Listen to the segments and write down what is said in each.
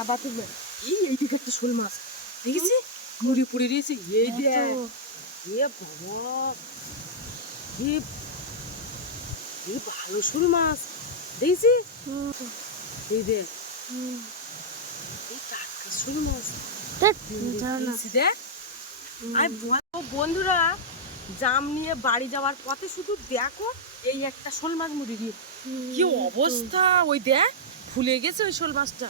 আবার তুই এইদিকে একটা শোল মাছ দেখেছি মুড়ি পুড়ে দিয়েছি এই দেখ এ বাবা এ এ ভালো শোল মাছ দেখেছি এই দেখ এই টাটকা শোল মাছ দেখ আর বন্ধুরা জাম নিয়ে বাড়ি যাওয়ার পথে শুধু দেখো এই একটা শোল মাছ মুড়ি দিয়ে কি অবস্থা ওই দেখ ফুলে গেছে ওই শোল মাছটা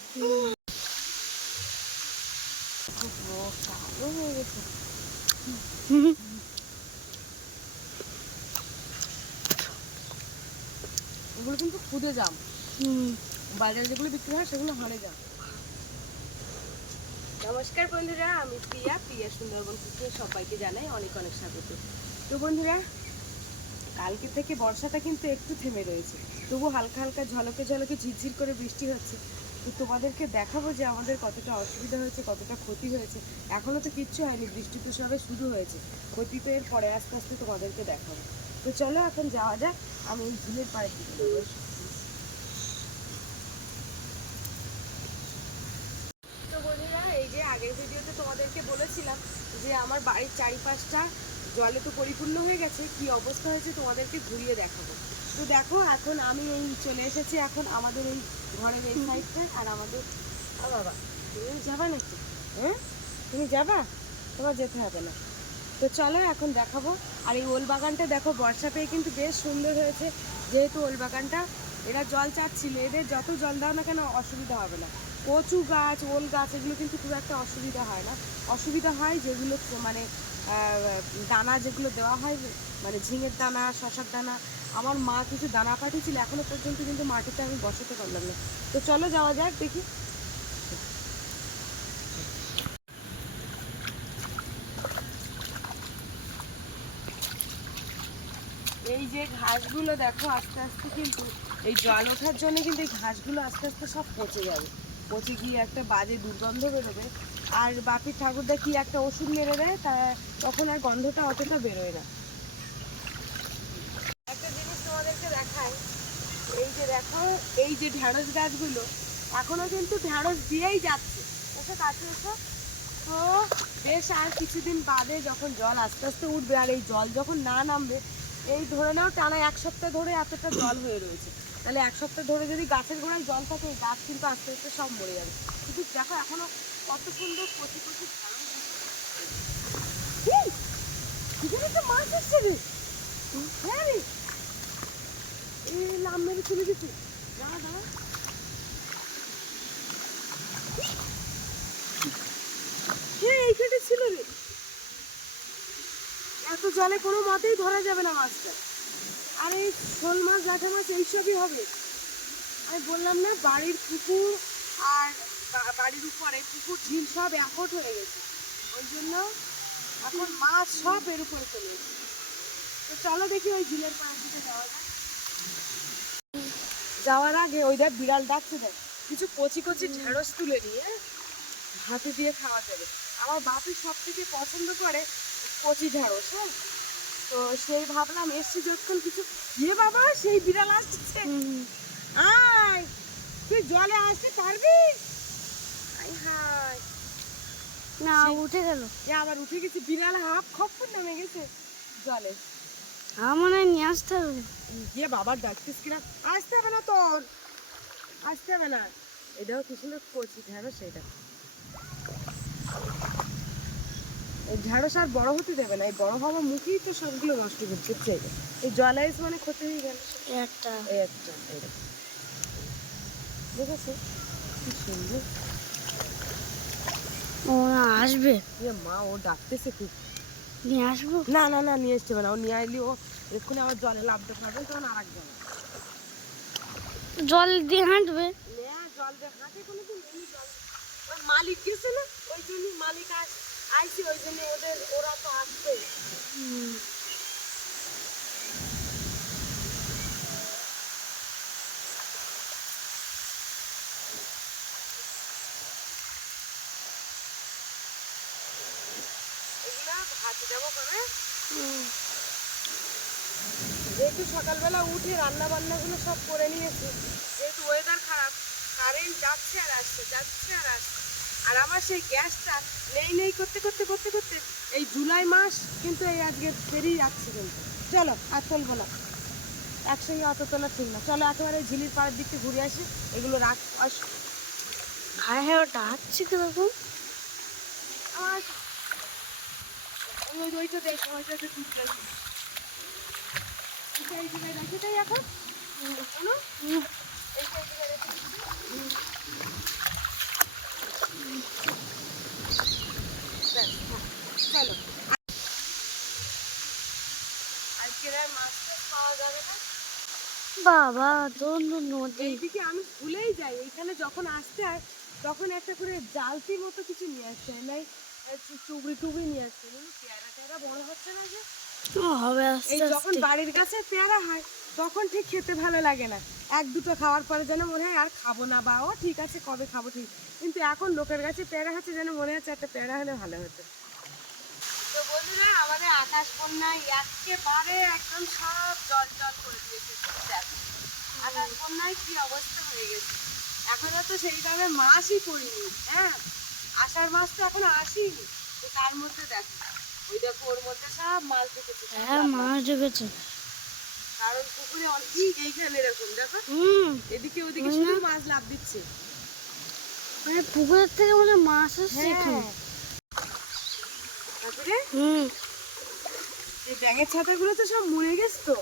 ওগুলো কিন্তু খুদে জাম বাজারে যেগুলো বিক্রি হয় সেগুলো হাড়ে জাম। নমস্কার বন্ধুরা, আমি প্রিয়া সুন্দরবন থেকে সবাইকে জানাই অনেক অনেক স্বাগত। তো বন্ধুরা কালকে থেকে বর্ষাটা কিন্তু একটু থেমে রয়েছে, তবু হালকা হালকা ঝলকে ঝলকে ঝিরঝির করে বৃষ্টি হচ্ছে। তো তোমাদেরকে দেখাবো যে আমাদের কতটা অসুবিধা হয়েছে, কতটা ক্ষতি হয়েছে। এখনও তো কিচ্ছু হয়নি, বৃষ্টি তো সবে শুরু হয়েছে, ক্ষতি তো এর পরে আস্তে আস্তে তোমাদেরকে দেখাবো। তো চলো এখন যাওয়া যাক, আমি এই ঝিলের পাড়ের দিকে যাবো। তো বন্ধুরা এই যে আগের ভিডিওতে তোমাদেরকে বলেছিলাম যে আমার বাড়ির চারিপাশটা জলে তো পরিপূর্ণ হয়ে গেছে, কি অবস্থা হয়েছে তোমাদেরকে ঘুরিয়ে দেখাবো। তো দেখো এখন আমি এই চলে এসেছি এখন আমাদের এই ঘরের এই সাইডটা, আর আমাদের বাবা তুমি যাবা নাকি? হ্যাঁ তুমি যাবা? তোমার যেতে হবে না। তো চলো এখন দেখাবো। আর এই ওল বাগানটা দেখো বর্ষা পেয়ে কিন্তু বেশ সুন্দর হয়েছে, যেহেতু ওল বাগানটা এরা জল চাচ্ছিল, এদের যত জল দাও না কেন অসুবিধা হবে না। কচু গাছ ওল গাছ এগুলো কিন্তু খুব একটা অসুবিধা হয় না, অসুবিধা হয় যেগুলো মানে দানা যেগুলো দেওয়া হয়, মানে ঝিঙের দানা শশার দানা। আমার মা কিছু দানা পাঠিয়েছিল, এখনো পর্যন্ত কিন্তু মাটিতে আমি বসাতে পারলাম না। তো চলো যাওয়া যাক দেখি। এই যে ঘাসগুলো দেখো আস্তে আস্তে কিন্তু এই জল ওঠার জন্য কিন্তু এই ঘাসগুলো আস্তে আস্তে সব পচে যাবে, পচে গিয়ে একটা বাজে দুর্গন্ধ বেরোবে। আর বাপির ঠাকুরদা কি একটা ওষুধ মেরে দেয়, তা তখন আর গন্ধটা অতটা বেরোয় না। একটা জিনিস তোমাদেরকে দেখায়, এই যে দেখো এই যে ঢ্যাঁড়স গাছগুলো এখনো কিন্তু ঢ্যাঁড়স দিয়েই যাচ্ছে। এসে কাছে এসো। তো বেশ আর কিছুদিন বাদে যখন জল আস্তে আস্তে উঠবে, আর এই জল যখন না নামবে, এই ধরে নাও টানা 1 সপ্তাহ ধরে এতটা জল হয়ে রয়েছে, তাহলে 1 সপ্তাহ ধরে যদি গাছের গোড়ায় জল থাকে এই গাছ কিন্তু আস্তে আস্তে সব মরে যাবে। কিন্তু দেখো এখনো কত সুন্দর কচি কচি মাছ এসছে রে। হ্যাঁ রে এই লাম মেরে চলে গেছে। দাঁড়া দাঁড়া এইখানে ছিল রে, এত জলে কোনো মতেই ধরা যাবে না মাছটা। আর এই শোল মাছ জ্যাঠা মাছ এইসবই হবে। আমি বললাম না বাড়ির পুকুর আর বাড়ির উপরে পুকুর ঝিল সব একট হয়ে গেছে, ওই জন্য এখন মাছ সব এর উপরে চলে গেছে। তো চলো দেখি ওই ঝিলের পাড়ের দিকে যাওয়া যায়। যাওয়ার আগে ওই দেখ বিড়াল ডাকছে, দেখ কিছু কচি কচি ঢেঁড়স তুলে নিয়ে হাতে দিয়ে খাওয়া যাবে। আমার বাপি সব থেকে পছন্দ করে কচি ঢেঁড়স। হ্যাঁ তো সেই ভাবলাম এসছি যখন কিছু ইয়ে বাবা সেই বিড়াল আসছে। আয় তুই জলে আসতে পারবি? আয় হায় না উঠে গেল, আবার উঠে গেছে, বিড়াল হাফ খপ্পর নেমে গেছে জলে। আমার মনে হয় নিয়ে আসতে হবে। গিয়ে বাবার ডাকতিস কিনা? আসতে হবে না তোর, আসতে হবে না। এই দেখো কি সুন্দর কচি ঢেঁড়স, সেটা এই ঢেঁড়স আর বড় হতে দেবে না, এই বড় হওয়া মুখেই তো সবগুলো নষ্ট করছে। এই জলে এসে মানে ক্ষতি হয়ে গেল একটা এই একটা এইরকম দেখেছো কি সুন্দর। ও না আসবে, মা ও ডাকতেছে খুব, নিয়ে আসবো। না না না নিয়ে আসতে হবে না, ও নিয়ে আইলি ও এক্ষুনি আবার জলে লাভতে পারবে, তখন আর এক যাবে জল দিয়ে হাঁটবে। জল দিয়ে হাঁটে কোনোদিন এমনি জল। ওই মালিক গেছে না, ওই জন্য মালিক আইসি, ওই জন্য ওরা তো আসবে। এগুলা ভাতে যাবো করে, যেহেতু সকালবেলা উঠে রান্না বান্নাগুলো সব করে নিয়েছি, যেহেতু ওয়েদার খারাপ কারেন্ট যাচ্ছে আর আসছে, যাচ্ছে আর আসছে। আর আমার সেই গ্যাসটা নেই নেই করতে করতে করতে করতে এই জুলাই মাস কিন্তু এই আজকে পেরিয়ে যাচ্ছে কিন্তু। চলো আর চলবো না, একসঙ্গে অত তোলা ঠিক না। চলো একেবারে ঝিলির পাড়ের দিকে ঘুরে আসি, এগুলো রাখ আস। হ্যাঁ হ্যাঁ, ওটা হাঁটছে কিরকম? আমার ওইটা দেখ, ওইটা তো ঠিক লাগছে। এই জায়গায় রাখি তাই এখন শোনো, এই জায়গায় রেখে দিচ্ছি। ব্যাস, হ্যাঁ, চলো। আজকে আর মাছ টাছ পাওয়া যাবে না। বাবা, তো নদী। এইদিকে আমি ভুলেই যাই, এখানে যখন আসতে হয় তখন একটা করে জালতির মতো কিছু নিয়ে আসতে হয়, নাই চুবড়ি টুবড়ি নিয়ে আসতে হয়। পেয়ারা টেয়ারা বড় হচ্ছে না যে, হবে এই আস্তে যখন আস্তে। বাড়ির কাছে পেয়ারা হয় তখন ঠিক খেতে ভালো লাগে না, এক দুটো খাওয়ার পরে যেন মনে হয় আর খাবো না, বা ও ঠিক আছে কবে খাবো ঠিক। কিন্তু এখন লোকের কাছে পেয়ারা হচ্ছে যেন মনে হচ্ছে একটা পেয়ারা হলে ভালো হতো। তো বন্ধুরা, আমাদের আকাশ বন্যায় একেবারে একদম সব জল জল করে দিয়েছে। দেখো আকাশ বন্যায় কি অবস্থা হয়ে গেছে। এখনো তো সেই টাইমে মাছই পড়িনি, হ্যাঁ আষাঢ় মাস তো এখনো আসেনি। তো তার মধ্যে দেখো, ওই দেখো ওর মধ্যে সব মাছ ঢুকেছে, সব হ্যাঁ, লাফ মাছ লাফ। ঢুকেছে। কারণ পুকুরে অনেক এইখানে এরকম দেখো, এদিকে ওদিকে ওই না? শুধু মাছ লাফ দিচ্ছে। মানে পুকুরের থেকে মানে মাছ আসছে হ্যাঁ এখানে। তারপরে হুম। এই ব্যাঙের ছাতাগুলো তো সব মরে গেছে তো।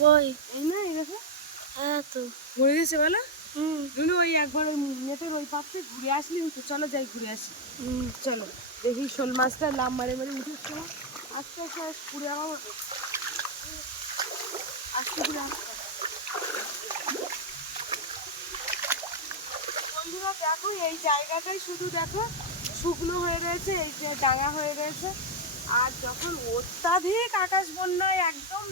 কই? এই না, এই দেখো হ্যাঁ তো। মরে গেছে বলো। হুম। নুনু ওই একবার ওই নেটের ওই পাশে ঘুরে আসলি হতো, চলো যাই ঘুরে আসি। হুম। চলো দেখি শোল মাছটা লাম মারে মারে উঠেছে, আস্তে আস্তে ঘুরে আমার আস্তে ঘুরে আসতে। বন্ধুরা দেখো, এই জায়গাটাই শুধু দেখো শুকনো হয়ে রয়েছে, এই যে ডাঙা হয়ে রয়েছে। আর যখন অত্যাধিক আকাশ বন্যায় একদম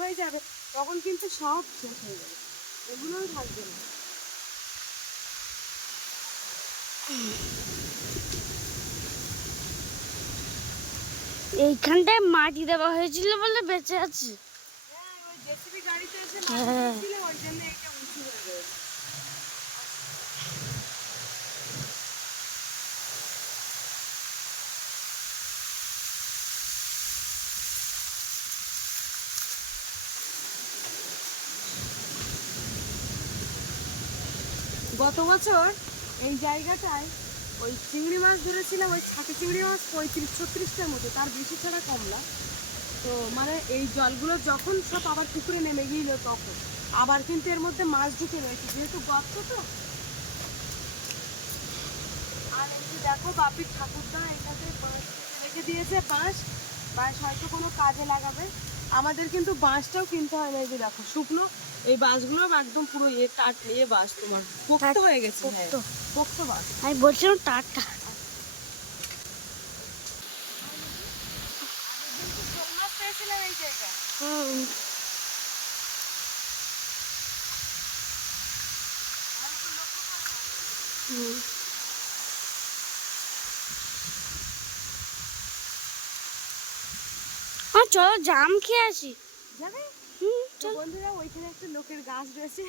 হয়ে যাবে তখন কিন্তু সব শেষ হয়ে যাবে, এগুলোই থাকবে না। এইখানটায় মাটি দেওয়া হয়েছিল বলে বেঁচে আছে। হ্যাঁ, ওই জেসিবি গাড়িতে এসে হ্যাঁ। মাটি দিয়েছিল, ওই জন্য এটা উঁচু হয়ে রয়েছে। গত বছর এই জায়গাটায় ওই চিংড়ি মাছ ধরেছিলাম, ওই ছাটি চিংড়ি মাছ 35-36টার মতো, তার বেশি ছাড়া কম না। তো মানে এই জলগুলো যখন সব আবার পুকুরে নেমে গিয়েছিল তখন আবার কিন্তু এর মধ্যে মাছ ঢুকে রয়েছে, যেহেতু গর্ত তো। আর এই যে দেখো বাপির ঠাকুরদা এটাতে বাঁশ রেখে দিয়েছে, বাঁশ বাঁশ হয়তো কোনো কাজে লাগাবে। আমাদের কিন্তু বাঁশটাও কিনতে হয় না, এই যে দেখো শুকনো এই বাঁশগুলো একদম পুরো কাঠ বাঁশ, তোমার পোক্ত হয়ে গেছে। হ্যাঁ, পোক্ত। পোক্ত বাঁশ। আমি বলছিলাম টাটা। শোল মাছ পেয়েছিলাম এই জায়গায়। হুম। হুম। চলো জাম খেয়ে আসি। যাবে? হুম, তো চল। বন্ধুরা, ওইখানে একটা লোকের গাছ রয়েছে,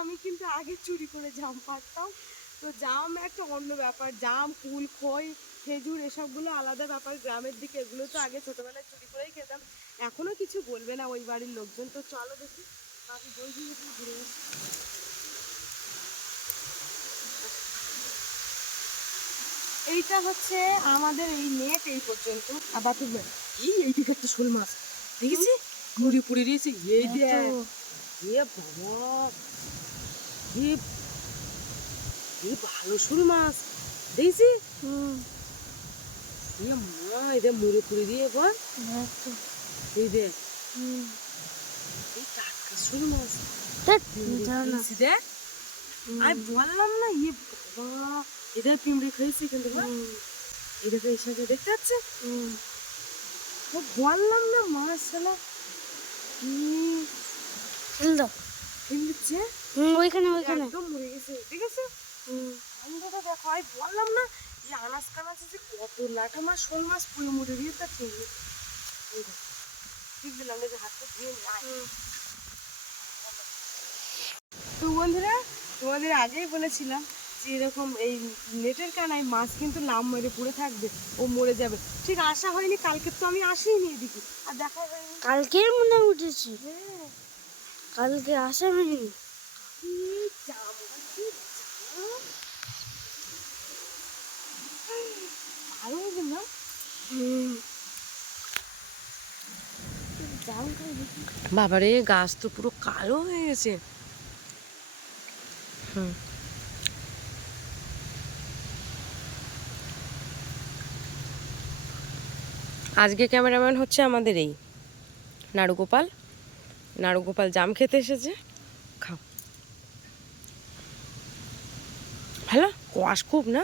আমি কিন্তু আগে চুরি করে জাম পাড়তাম। তো জাম একটা অন্য ব্যাপার, জাম কুল খই খেজুর এসবগুলো আলাদা ব্যাপার, গ্রামের দিকে এগুলো তো আগে ছোটবেলায় চুরি করেই খেতাম। এখনো কিছু বলবে না ওই বাড়ির লোকজন। তো চলো দেখি বাকি বই দিয়ে একটু ঘুরে আসি। এইটা হচ্ছে আমাদের এই নেট এই পর্যন্ত। আর বাকি এইদিকে একটা শোল মাছ দেখেছি, মুড়ি পুড়ে দিয়েছি, এই দেখ। এ বাবা, এ এ ভালো শোল মাছ দেখছি। হুম। এ মা, এটা মুড়ে পুড়ে দিয়ে বল, এই দেখ হুম। এই টাটকা শোল মাছ ধ্যাৎ, পিমড়ি জানো না। খেয়েছি দেখ। আমি বললাম না, এ বাবা এদের পিমড়ি খেয়েছি কিন্তু এটাকে এর সাথে দেখতে পাচ্ছে। ও বললাম না মাছ শালা ফেল দাও। ফেল দিচ্ছে, ওইখানে ওইখানে। একদম মরে গেছে, ঠিক আছে। বন্ধুটা দেখো, আমি বললাম না এই আনাজ কানাজ যে কত লাটা মাছ শোল মাছ পুরো মুড়ে দিয়ে তা ঠিক নেই। এই দেখো, ঠিক দিলাম, এই যে হাতটা ধুয়ে নিই। তো বন্ধুরা, তোমাদের আগেই বলেছিলাম যে এরকম এই নেটের কানায় মাছ কিন্তু লাম মেরে পড়ে থাকবে, ও মরে যাবে। ঠিক আসা হয়নি, কালকে তো আমি আসিনি এদিকে, আর দেখা হয়নি। কালকের মনে উঠেছি, হ্যাঁ, কালকে আসা হয়নি। কি জাম, কি জাম। ভালো হবে না? হুম, জাম খাই দেখি। বাবারে, গাছ তো পুরো কালো হয়ে গেছে। হুম, আজকে ক্যামেরাম্যান হচ্ছে আমাদের এই নাড়ুগোপাল। নাড়ুগোপাল জাম খেতে এসেছে। খাও। হ্যালো, কোয়াশ খুব না?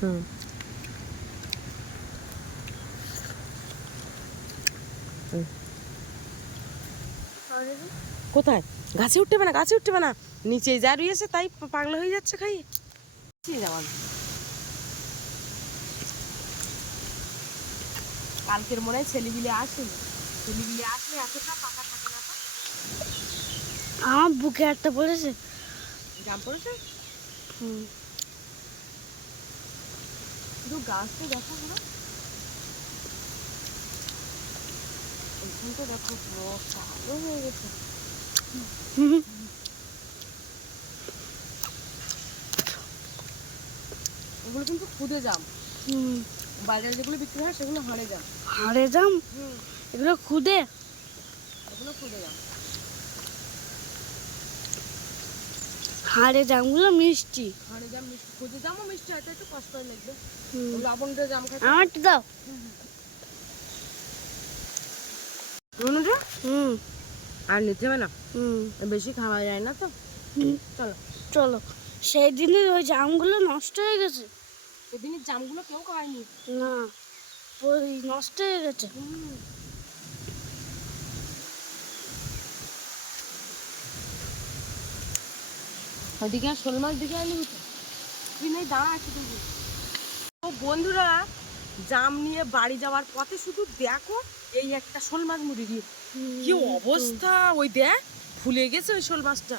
হুম, কোথায়? গাছে উঠতে পারে না, গাছে উঠতে পারে না, নিচে যা রয়েছে তাই পাগলা হয়ে যাচ্ছে খাইয়ে। যাওয়া কালকের মনে হয় ছেলেগুলি আসেনি, ছেলেগুলি আসলে এতটা পাকা থাকে না। আমার বুকে একটা পড়েছে। জাম পড়েছে? হুম, শুধু গাছ তো দেখো পুরো, এখানটা দেখো পুরো কালো হয়ে গেছে। হুম, এগুলো কিন্তু খুদে জাম, হুম। বাজারে যেগুলো বিক্রি হয় সেগুলো হাড়ে জাম। হাড়ে জাম, হুম, এগুলো খুদে। এগুলো খুদে জাম। হাড়ে জামগুলো মিষ্টি। হাড়ে জাম মিষ্টি, খুদে জামও মিষ্টি, হয়তো একটু কষ্ট লাগবে। হুম, লবণটা জাম খাতে। আমারটা দাও। নুনুটা হুম, আর নিতে হবে না, হুম, বেশি খাওয়া যায় না তো। হুম। চলো। চলো, সেই দিনের ওই জামগুলো নষ্ট হয়ে গেছে। সেদিনের জামগুলো কেউ খায়নি। না, ওই নষ্ট হয়ে গেছে। হুম, ওদিকে আর শোল মাছ দিকে আনি হতো, তুই নেই দাঁড়া একটু দেখি। তো বন্ধুরা, জাম নিয়ে বাড়ি যাওয়ার পথে শুধু দেখো এই একটা শোল মাছ মুড়ি দিয়ে কি অবস্থা, ওই দেখ ফুলে গেছে ওই শোল মাছটা।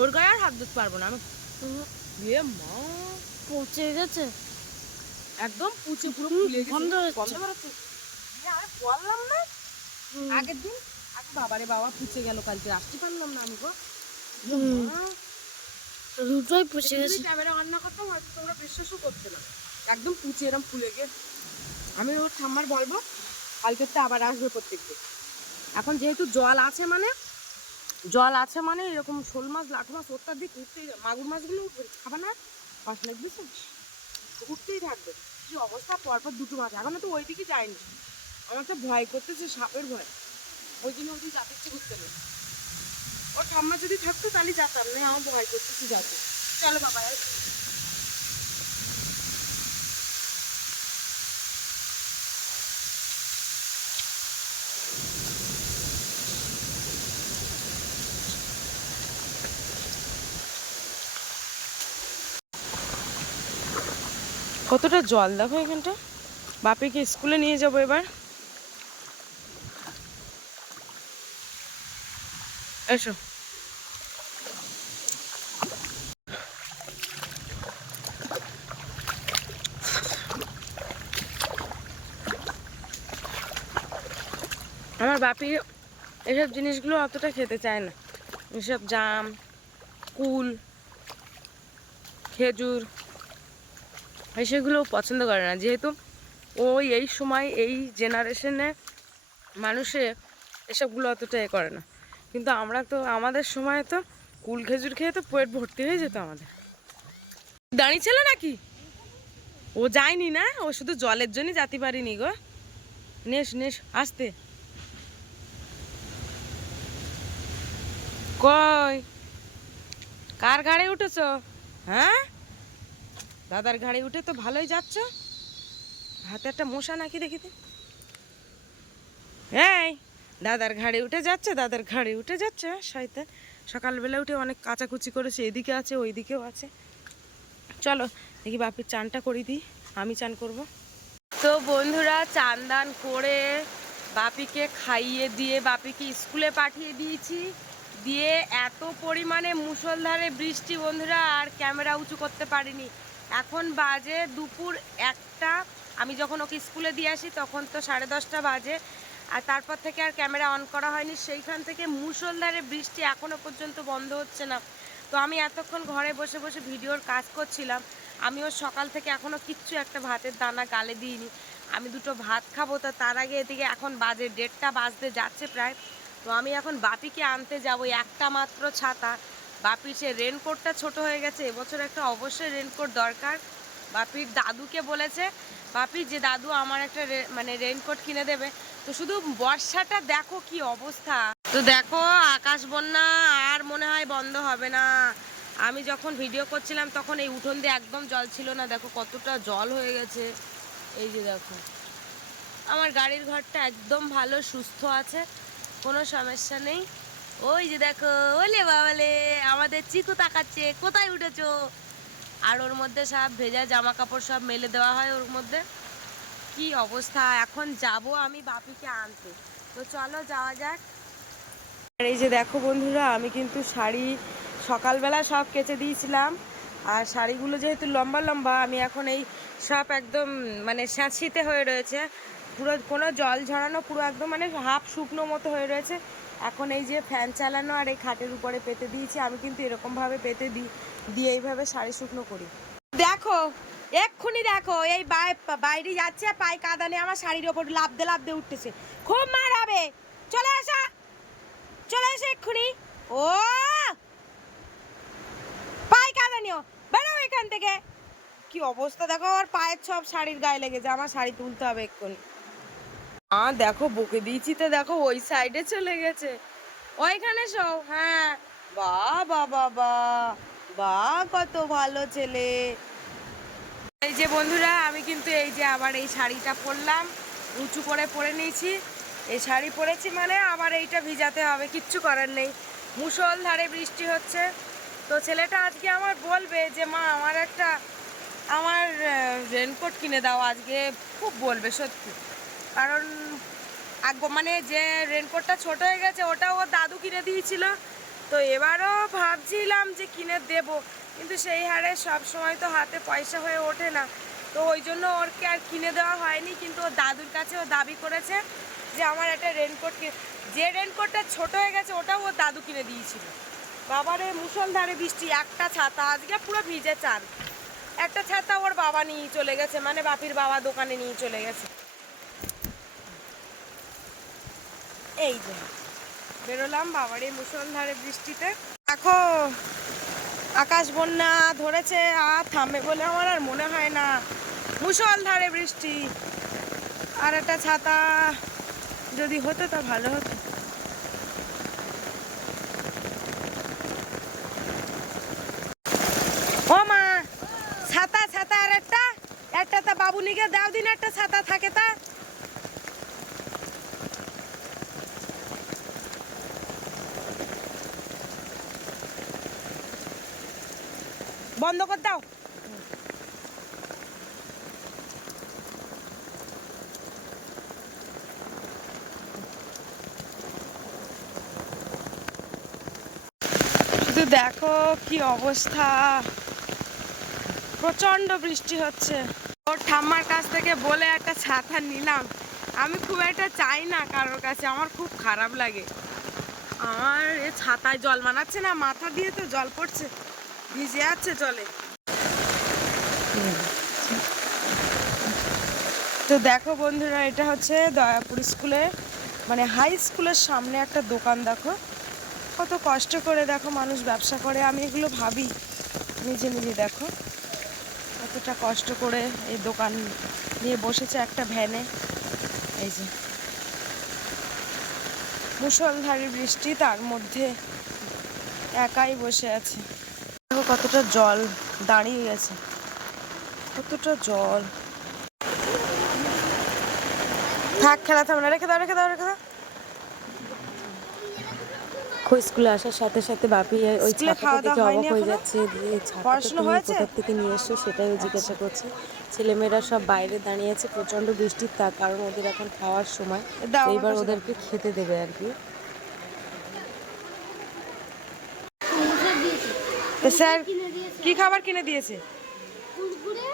ওর গায়ে আর হাত দিতে পারবো না আমি। এ মা, পচে গেছে। একদম পুচে পুরো হুম, ফুলে গেছে, গন্ধ গন্ধ হচ্ছে। বেরোচ্ছে। আর বললাম না হুম, আগের দিন, আগে বাবারে বাবা পুচে গেল, কালকে আসতে পারলাম না আমি গো। হুম, মা, দুটোই পচে এটা যদি গেছে। ক্যামেরা অন না করতাম হয়তো তোমরা বিশ্বাসও করতে না। একদম পুচে এরম ফুলে গিয়ে, আমি ওর ঠাম্মার বলবো কালকে তো আবার আসবে প্রত্যেকদিন। এখন যেহেতু জল আছে মানে, জল আছে মানে এরকম শোল মাছ লাঠু মাছ অত্যাধিক উঠতেই, মাগুর মাছগুলো উঠবে খাবে না, মাছ লাগবে উঠতেই থাকবে। কি অবস্থা, পরপর দুটো মাছ, এখনো তো ওই দিকে যায়নি। আমার তো ভয় করতেছে, সাপের ভয়, ওই জন্য ওই দিকে যাতে ইচ্ছে করতে নেই। ওর ঠাম্মা যদি থাকতো তাহলে যেতাম না, আমার ভয় করতেছে যাতে। চলো বাবা। কতটা জল দেখো এখানটা। বাপিকে স্কুলে নিয়ে যাবো এবার। এসো। আমার বাপি এসব জিনিসগুলো অতটা খেতে চায় না, এসব জাম, কুল, খেজুর এসবগুলো পছন্দ করে না, যেহেতু ওই এই সময় এই জেনারেশনে মানুষে এসবগুলো অতটা এ করে না। কিন্তু আমরা তো আমাদের সময় তো কুল খেজুর খেয়ে তো পেট ভর্তি হয়ে যেত আমাদের। দাঁড়িয়ে ছিল নাকি? ও যায়নি না, ও শুধু জলের জন্যই যেতে পারিনি গো। নেস নেস আসতে। কই, কার ঘাড়ে উঠেছ? হ্যাঁ, দাদার ঘাড়ে উঠে তো ভালোই যাচ্ছ। হাতে একটা মশা নাকি দেখিতে। এই, দাদার ঘাড়ে উঠে যাচ্ছে, দাদার ঘাড়ে উঠে যাচ্ছে শয়তান। সকালবেলা উঠে অনেক কাচাকুচি করেছে, এদিকে আছে ওইদিকেও আছে। চলো দেখি বাপির চানটা করে দিই, আমি চান করব। তো বন্ধুরা, চান দান করে বাপিকে খাইয়ে দিয়ে বাপিকে স্কুলে পাঠিয়ে দিয়েছি, দিয়ে এত পরিমাণে মুষলধারে বৃষ্টি বন্ধুরা, আর ক্যামেরা উঁচু করতে পারিনি। এখন বাজে দুপুর 1টা। আমি যখন ওকে স্কুলে দিয়ে আসি তখন তো 10:30 বাজে, আর তারপর থেকে আর ক্যামেরা অন করা হয়নি। সেইখান থেকে মুষলধারে বৃষ্টি এখনও পর্যন্ত বন্ধ হচ্ছে না। তো আমি এতক্ষণ ঘরে বসে বসে ভিডিওর কাজ করছিলাম। আমিও সকাল থেকে এখনও কিচ্ছু একটা ভাতের দানা গালে দিইনি। আমি দুটো ভাত খাবো, তো তার আগে এদিকে এখন বাজে 1:30 বাজতে যাচ্ছে প্রায়। তো আমি এখন বাপিকে আনতে যাব। একটা মাত্র ছাতা, বাপির সে রেনকোটটা ছোট হয়ে গেছে, এবছর একটা অবশ্যই রেনকোট দরকার। বাপির দাদুকে বলেছে বাপি যে দাদু আমার একটা মানে রেনকোট কিনে দেবে। তো শুধু বর্ষাটা দেখো কি অবস্থা। তো দেখো আকাশ বন্যা আর মনে হয় বন্ধ হবে না। আমি যখন ভিডিও করছিলাম তখন এই উঠোন দিয়ে একদম জল ছিল না, দেখো কতটা জল হয়ে গেছে। এই যে দেখো আমার গাড়ির ঘরটা একদম ভালো সুস্থ আছে, কোনো সমস্যা নেই। ওই যে দেখো, ওলে বাবালে আমাদের চিকু তাকাচ্ছে কোথায় উঠেছো। আর ওর মধ্যে সব ভেজা জামা কাপড় সব মেলে দেওয়া হয় ওর মধ্যে। কি অবস্থা। এখন যাব আমি বাপিকে আনতে, তো চলো যাওয়া যাক। আর এই যে দেখো বন্ধুরা, আমি কিন্তু শাড়ি সকালবেলা সব কেচে দিয়েছিলাম, আর শাড়িগুলো যেহেতু লম্বা লম্বা, আমি এখন এই সব একদম মানে স্যাঁতসিতে হয়ে রয়েছে, পুরো কোনো জল ঝরানো, পুরো একদম মানে হাফ শুকনো মতো হয়ে রয়েছে। এখন এই যে ফ্যান চালানো আর এই খাটের উপরে পেতে দিয়েছি। আমি কিন্তু এরকমভাবে পেতে দিই, দিয়ে এইভাবে শাড়ি শুকনো করি। দেখো এক্ষুনি দেখো এই বাইরে যাচ্ছে, পায়ে কাদা নিয়ে আমার শাড়ির ওপর লাফ দে উঠতেছে, খুব মার হবে। চলে আসা, চলে এসে এক্ষুনি। ও পায়ে কাদা নিও, বেরো এখান থেকে। কি অবস্থা দেখো, আমার পায়ের সব শাড়ির গায়ে লেগেছে, আমার শাড়ি তুলতে হবে এক্ষুনি। দেখো বকে দিয়েছি তো, দেখো ওই সাইডে চলে গেছে, ওইখানে শো। হ্যাঁ, বাহ বাহ বাহ বাহ বাহ, কত ভালো ছেলে। এই যে বন্ধুরা, আমি কিন্তু এই যে আবার এই শাড়িটা পরলাম, উঁচু করে পরে নিয়েছি। এই শাড়ি পরেছি মানে আবার এইটা ভিজাতে হবে, কিচ্ছু করার নেই। মুষলধারে বৃষ্টি হচ্ছে। তো ছেলেটা আজকে আমার বলবে যে মা আমার রেনকোট কিনে দাও আজকে, খুব বলবে সত্যি। কারণ মানে যে রেনকোটটা ছোট হয়ে গেছে ওটাও ওর দাদু কিনে দিয়েছিল। তো এবারও ভাবছিলাম যে কিনে দেব, কিন্তু সেই হারে সব সময় তো হাতে পয়সা হয়ে ওঠে না। তো ওই জন্য ওরকে আর কিনে দেওয়া হয়নি, কিন্তু ওর দাদুর কাছে ও দাবি করেছে যে আমার একটা রেনকোট, যে রেনকোটটা ছোট হয়ে গেছে ওটাও ওর দাদু কিনে দিয়েছিল। বাবারে মুষলধারে বৃষ্টি, একটা ছাতা আজকে পুরো ভিজে চান। একটা ছাতা ওর বাবা নিয়ে চলে গেছে, মানে বাপির বাবা দোকানে নিয়ে চলে গেছে। এই যে বেরোলাম বাবার এই মুষলধারে বৃষ্টিতে। দেখো আকাশ বন্যা ধরেছে, আর থামবে বলে আমার আর মনে হয় না। মুষলধারে বৃষ্টি, আর একটা ছাতা যদি হতো তা ভালো হতো। ও মা, ছাতা ছাতা আর একটা তা বাবুনিকে দাও দিন, একটা ছাতা থাকে তা। বন্ধ কর দাও। শুধু দেখো কি অবস্থা, প্রচন্ড বৃষ্টি হচ্ছে। ওর ঠাম্মার কাছ থেকে বলে একটা ছাতা নিলাম। আমি খুব একটা চাই না কারোর কাছে, আমার খুব খারাপ লাগে। আমার এ ছাতায় জল মানাচ্ছে না, মাথা দিয়ে তো জল পড়ছে, ভিজে যাচ্ছে জলে। তো দেখো বন্ধুরা, এটা হচ্ছে দয়াপুর স্কুলে মানে হাই স্কুলের সামনে একটা দোকান। দেখো কত কষ্ট করে দেখো মানুষ ব্যবসা করে। আমি এগুলো ভাবি নিজে নিজে, দেখো কতটা কষ্ট করে এই দোকান নিয়ে বসেছে একটা ভ্যানে। এই যে মুষলধারে বৃষ্টি, তার মধ্যে একাই বসে আছে। দেখো কতটা জল দাঁড়িয়ে গেছে, কতটা জল। থাক খেলা থাম না, রেখে দাও রেখে দাও রেখে দাও। স্কুলে আসার সাথে সাথে বাপি ওই স্কুলে ছাতাটা খাওয়া দেখে দাওয়া অবাক হয়নি হয়ে এখনো? যাচ্ছে যে ছাতাটা পড়াশোনা তুমি হয়েছে? কোথা থেকে নিয়ে এসছো সেটাই ও জিজ্ঞাসা করছে। ছেলেমেয়েরা সব বাইরে দাঁড়িয়ে আছে প্রচণ্ড বৃষ্টির তার কারণ ওদের এখন খাওয়ার সময়, তো দাও আমার এবার কাছে দাও। ওদেরকে খেতে দেবে আর কি। সমুদ্রে দিয়েছে তো স্যার কিনে দিয়েছে কি খাবার কিনে দিয়েছে? কুরকুরে,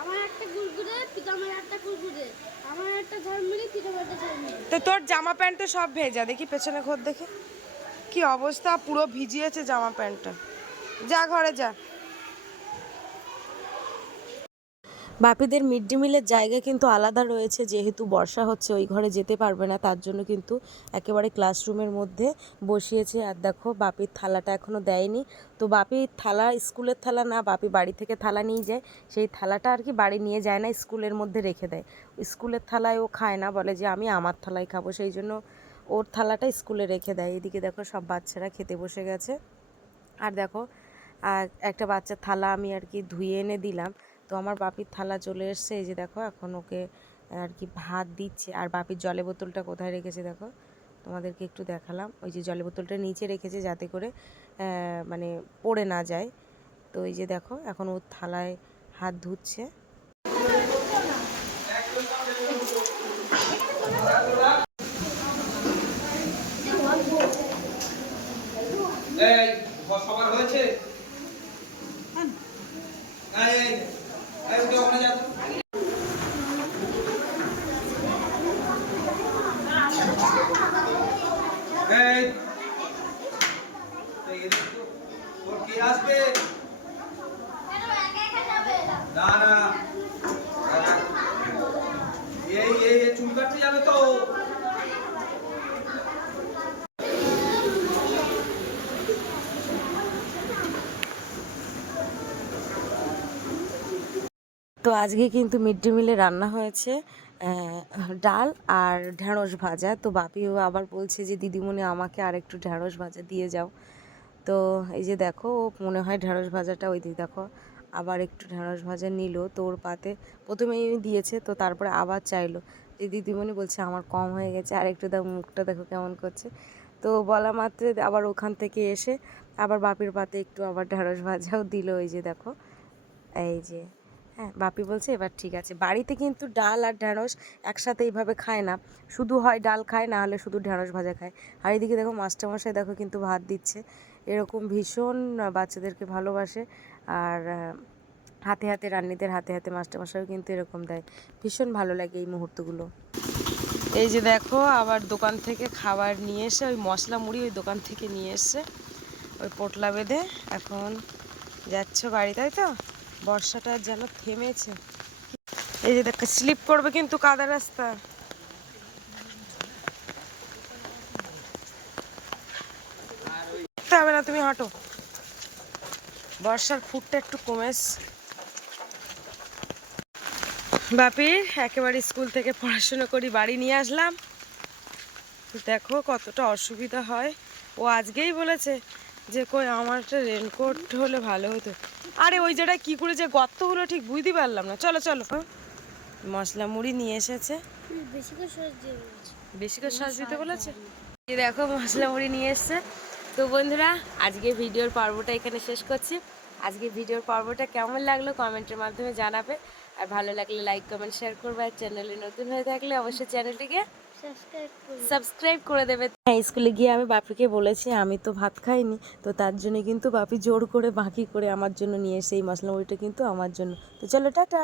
আমার একটা কুরকুরে, পিতামের একটা কুরকুরে, আমার একটা ঝালমুড়ি, পিতামের একটা ঝালমুড়ি। তো তোর জামা প্যান্ট তো সব ভেজা, দেখি পেছনে ঘর দেখে কি অবস্থা, পুরো ভিজিয়েছে জামা প্যান্টটা। যা ঘরে যা। বাপিদের মিড ডে মিলের জায়গা কিন্তু আলাদা রয়েছে, যেহেতু বর্ষা হচ্ছে ওই ঘরে যেতে পারবে না, তার জন্য কিন্তু একেবারে ক্লাসরুমের মধ্যে বসিয়েছে। আর দেখো বাপির থালাটা এখনও দেয়নি, তো বাপির থালা স্কুলের থালা না, বাপি বাড়ি থেকে থালা নিয়ে যায়, সেই থালাটা আর কি বাড়ি নিয়ে যায় না, স্কুলের মধ্যে রেখে দেয়। স্কুলের থালায় ও খায় না, বলে যে আমি আমার থালায় খাবো, সেই জন্য ওর থালাটা স্কুলে রেখে দেয়। এদিকে দেখো সব বাচ্চারা খেতে বসে গেছে। আর দেখো একটা বাচ্চার থালা আমি আর কি ধুয়ে এনে দিলাম, তো আমার বাপির থালা চলে এসছে। এই যে দেখো এখন ওকে আর কি ভাত দিচ্ছে। আর বাপির জলের বোতলটা কোথায় রেখেছে দেখো, তোমাদেরকে একটু দেখালাম, ওই যে জলের বোতলটা নিচে রেখেছে যাতে করে মানে পড়ে না যায়। তো এই যে দেখো এখন ওর থালায় হাত ধুচ্ছে। সবার হয়েছে? কে আসবে? না না, এই চুল কাটতে যাবে তো। তো আজকে কিন্তু মিড ডে মিলে রান্না হয়েছে ডাল আর ঢ্যাঁড়স ভাজা। তো বাপিও আবার বলছে যে দিদিমণি আমাকে আর একটু ঢ্যাঁড়স ভাজা দিয়ে যাও। তো এই যে দেখো ও মনে হয় ঢ্যাঁড়স ভাজাটা ওই দিকে দেখো আবার একটু ঢ্যাঁড়স ভাজা নিল, তো ওর পাতে প্রথমেই দিয়েছে, তো তারপরে আবার চাইলো যে দিদিমণি বলছে আমার কম হয়ে গেছে আর একটু দাও, মুখটা দেখো কেমন করছে। তো বলা মাত্রে আবার ওখান থেকে এসে আবার বাপির পাতে একটু আবার ঢ্যাঁড়স ভাজাও দিল। এই যে দেখো এই যে, হ্যাঁ বাপি বলছে এবার ঠিক আছে। বাড়িতে কিন্তু ডাল আর ঢ্যাঁড়স একসাথে এইভাবে খায় না, শুধু হয় ডাল খায়, না হলে শুধু ঢ্যাঁড়স ভাজা খায়। আর এদিকে দেখো মাস্টারমশাই দেখো কিন্তু ভাত দিচ্ছে, এরকম ভীষণ বাচ্চাদেরকে ভালোবাসে। আর হাতে হাতে রান্নিদের হাতে হাতে মাস্টারমশাইও কিন্তু এরকম দেয়, ভীষণ ভালো লাগে এই মুহূর্তগুলো। এই যে দেখো আবার দোকান থেকে খাবার নিয়ে এসে, ওই মশলা মুড়ি ওই দোকান থেকে নিয়ে এসে ওই পোটলা বেঁধে এখন যাচ্ছ বাড়ি, তাই তো? বর্ষাটা যেন থেমেছে। এই যে দেখো স্লিপ করবে কিন্তু কাদা রাস্তা। হবে না, তুমি হাঁটো। বর্ষার ফুটটা একটু কমেছে। বাপির একেবারে স্কুল থেকে পড়াশোনা করি বাড়ি নিয়ে আসলাম, দেখো কতটা অসুবিধা হয়। ও আজকেই বলেছে যে কই আমার একটা রেনকোট হলে ভালো হতো। আরে ওই জায়গায় কী করে যে গর্ত হলো ঠিক বুঝতে পারলাম না। চলো চলো, মশলা মুড়ি নিয়ে এসেছে, বেশি করে সস দিয়ে বলছে। বেশি করে সস দিতে বলেছে। এই দেখো মশলা মুড়ি নিয়ে এসছে। তো বন্ধুরা আজকে ভিডিওর পর্বটা এখানে শেষ করছি। আজকে ভিডিওর পর্বটা কেমন লাগলো কমেন্টের মাধ্যমে জানাবে, আর ভালো লাগলে লাইক কমেন্ট শেয়ার করবে, আর চ্যানেলে নতুন হয়ে থাকলে অবশ্যই চ্যানেলটিকে সাবস্ক্রাইব করে দেবে। হ্যাঁ স্কুলে গিয়ে আমি বাপিকে বলেছি আমি তো ভাত খাইনি, তো তার জন্য কিন্তু বাপি জোর করে বাকি করে আমার জন্য নিয়ে এসে এই মশলা মুড়িটা কিন্তু আমার জন্য। তো চলো টাটা।